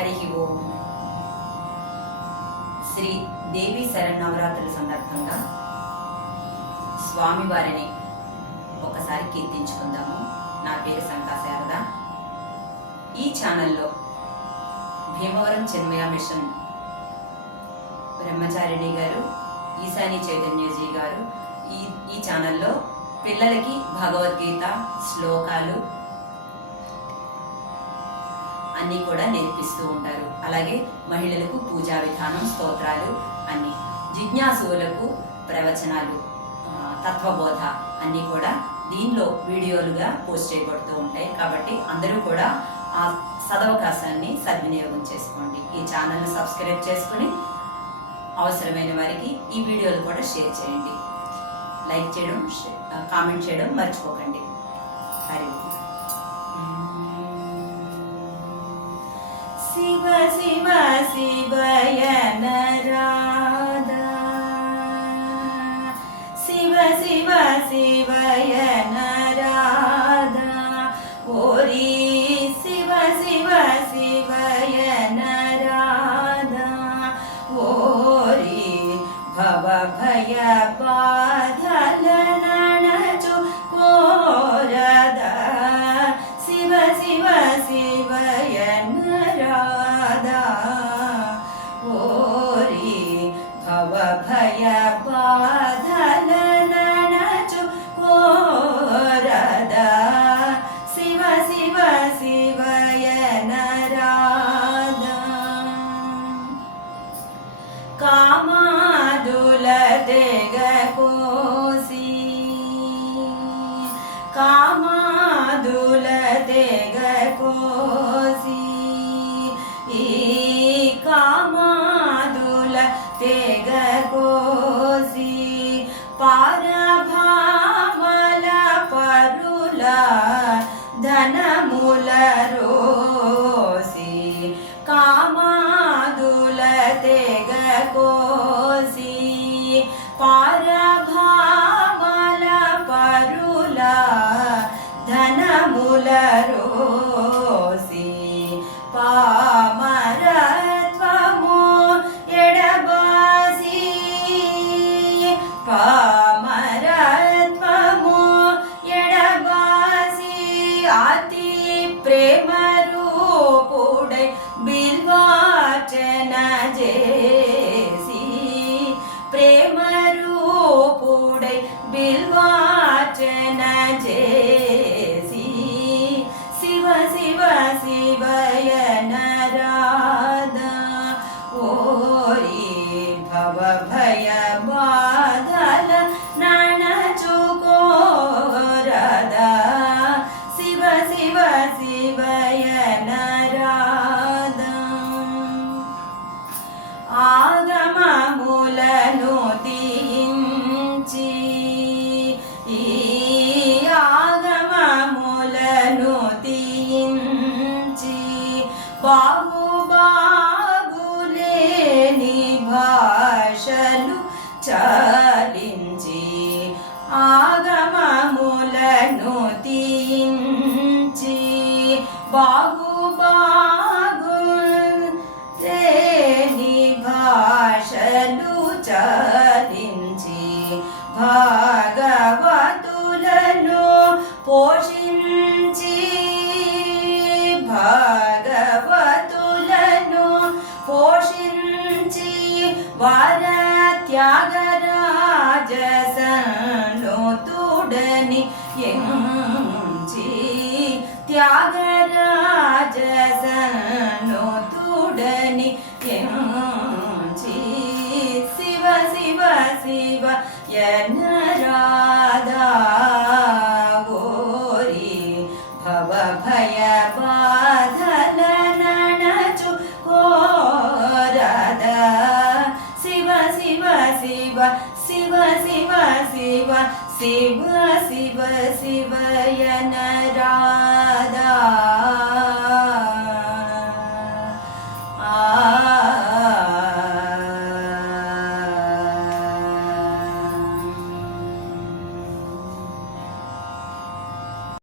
హరి ఓం. శ్రీ దేవి శరన్నవరాత్రుల సందర్భంగా స్వామివారిని ఒకసారి కీర్తించుకుందాము. నా పేరు శంకా శారద. ఈ ఛానల్లో భీమవరం చిన్మయ మిషన్ బ్రహ్మచారిణి గారు, ఈశాని చైతన్యజీ గారు ఈ ఛానల్లో పిల్లలకి భగవద్గీత శ్లోకాలు అన్నీ కూడా నేర్పిస్తూ ఉంటారు. అలాగే మహిళలకు పూజా విధానం, స్తోత్రాలు అన్నీ, జిజ్ఞాసువులకు ప్రవచనాలు, తత్వబోధ అన్నీ కూడా దీనిలో వీడియోలుగా పోస్ట్ చేయబడుతూ ఉంటాయి. కాబట్టి అందరూ కూడా ఆ సదవకాశాన్ని సద్వినియోగం చేసుకోండి. ఈ ఛానల్ని సబ్స్క్రైబ్ చేసుకుని అవసరమైన వారికి ఈ వీడియోలు కూడా షేర్ చేయండి. లైక్ చేయడం, కామెంట్ చేయడం మర్చిపోకండి. హరి శివ శివ శివయ నరాధా, శివ శివ శివయ నరాధా, ఓరి శివ శివ శివయ నరాధా, ఓరి భవ భయ బాధల నణచు కోరదా, శివ శివ శివయ నరాధా, ఓరి భవ భయ బాధల నణచు కోరదా, శివ శివ శివయ నరాధా, కామాదుల తెగ కోసి, కామాదుల తెగ కోసి, ఈ కామాదుల తెగ కోసి, పారభామల పరుల ధనముల రోసి, కామాదుల తెగ కోసి, పారభామల పరుల ధనముల రోసి, పామరత్వము ఎడబాసి, పామరత్వము ఎడబాసి, అతి ప్రేమ రూపుడై బిల్వార్చన చేసి, ప్రేమ రూపుడై బిల్వార్చన చేసి, శివ శివ శివయ నరాధా, ఓరి భవ భయ బాధల నణచు కోరదా, శివ శివ శివయ నరాధా, ఆగమములను తీయించి, ఈ ఆగమములను తీయించి, బాగు బాగులేని భాషలు చాలించి, ఆగమములను తీయించి, బాగు బాగులేని భాషలు చాలించి, భాగవతులను పోషించి, భాగవతులను పోషించి, వార త్యాగరాజసనుతుడని ఎంచి, త్యాగరాజసనుతుడని ఎంచి, శివ శివ శివ యనరాధా, ఓరి భవ భయ బాధల నణచు కోరదా, శివ శివ శివ శివ శివ శివ శివ శివ శివయ